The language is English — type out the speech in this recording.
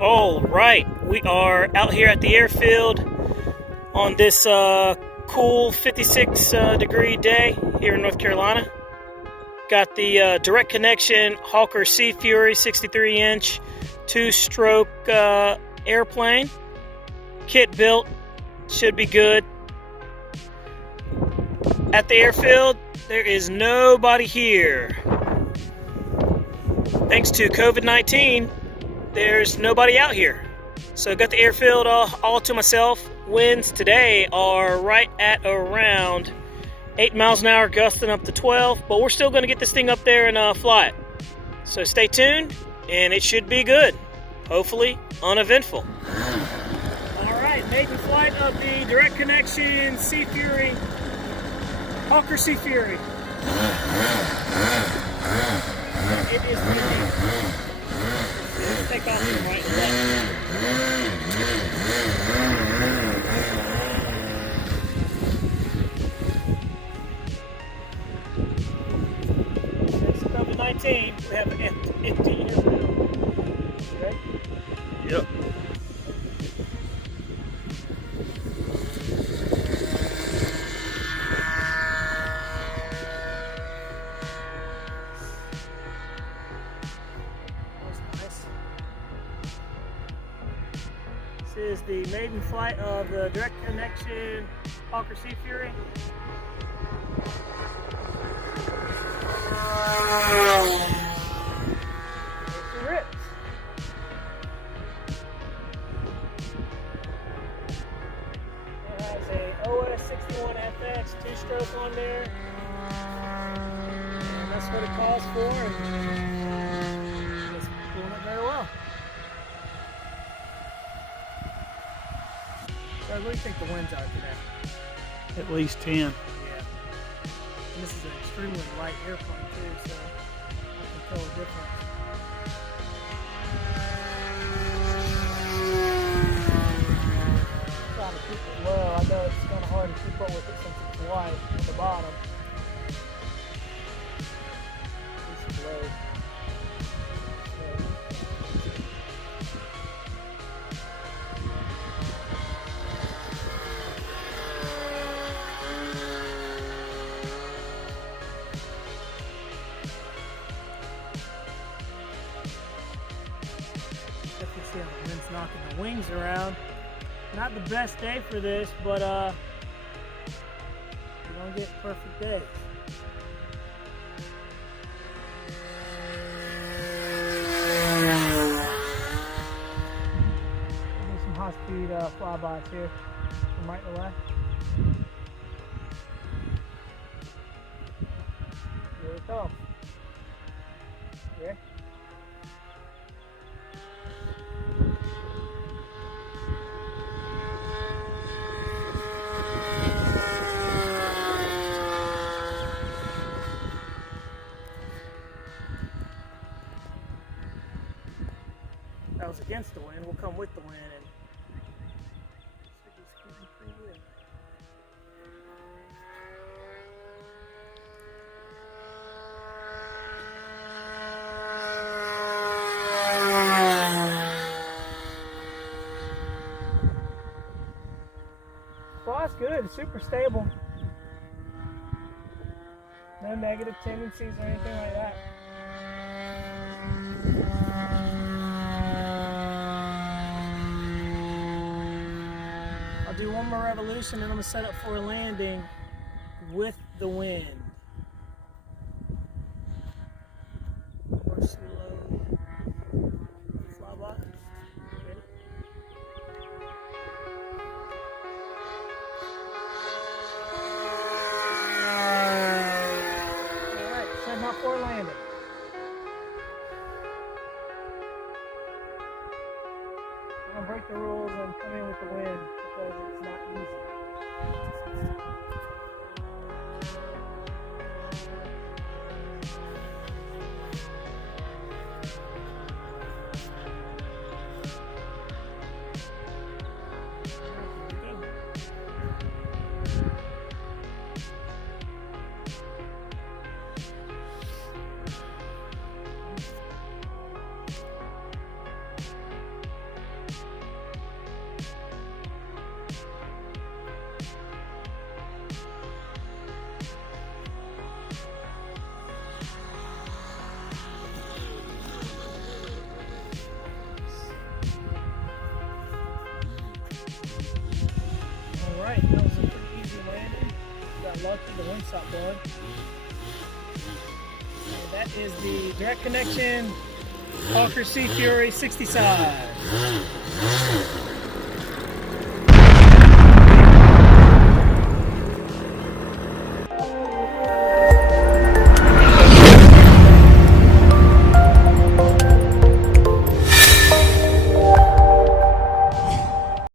All right, we are out here at the airfield on this cool 56 degree day here in North Carolina. Got the direct connection Hawker Seafury 63-inch two-stroke airplane. Kit built, should be good. At the airfield, there is nobody here. Thanks to COVID-19, there's nobody out here. So got the airfield all to myself. Winds today are right at around 8 miles an hour, gusting up to 12, but we're still going to get this thing up there and fly it. So stay tuned, and it should be good. Hopefully uneventful. All right, maiden flight of the direct connection Seafury, Hawker Seafury. It is windy. Take off to the right and left. Since COVID-19, we have an empty airfield. Ready? Yep. This is the maiden flight of the direct connection Hawker Seafury. It's the rips. It has a OS 61FX two-stroke on there, and that's what it calls for. And it's doing it very well. What do you think the winds are today? At least 10. Yeah. And this is an extremely light airplane too, so I can tell the difference. Trying to keep it low. I know it's kind of hard to keep up with it since it's white at the bottom. It's low. Definitely see how the wind's knocking the wings around. Not the best day for this, but we're gonna get perfect days. Do some high-speed flybys here from right to left. Here it comes. Yeah. That was against the wind. We'll come with the wind and flies good. It's super stable. No negative tendencies or anything like that. I'll do one more revolution and I'm going to set up for a landing with the wind. More slow flyby. Ready? Alright, setting up for a landing. I'm going to break the rules and come in with the wind because it's not easy. the windsock, bud. And that is the direct connection Hawker Seafury 60 size.